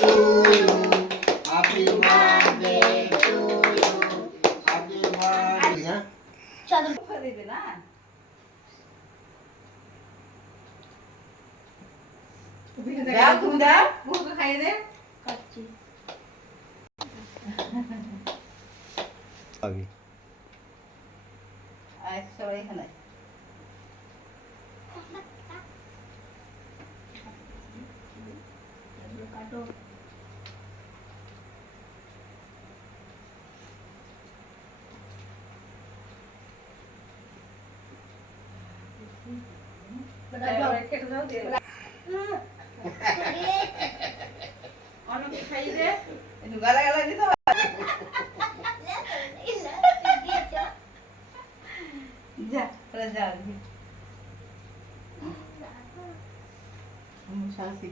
to you. Happy birthday to you. Happy birthday. চাদর দিবে না দাও তুমি দাও মুখে খাইয়ে দে কাচ্চি আগে আয় সবাই এখানে কাটো কেটে দাও দিয়ে অনেক খাইয়ে দে একটু গালা গালা দিতে হবে যা তোরা যা শাসি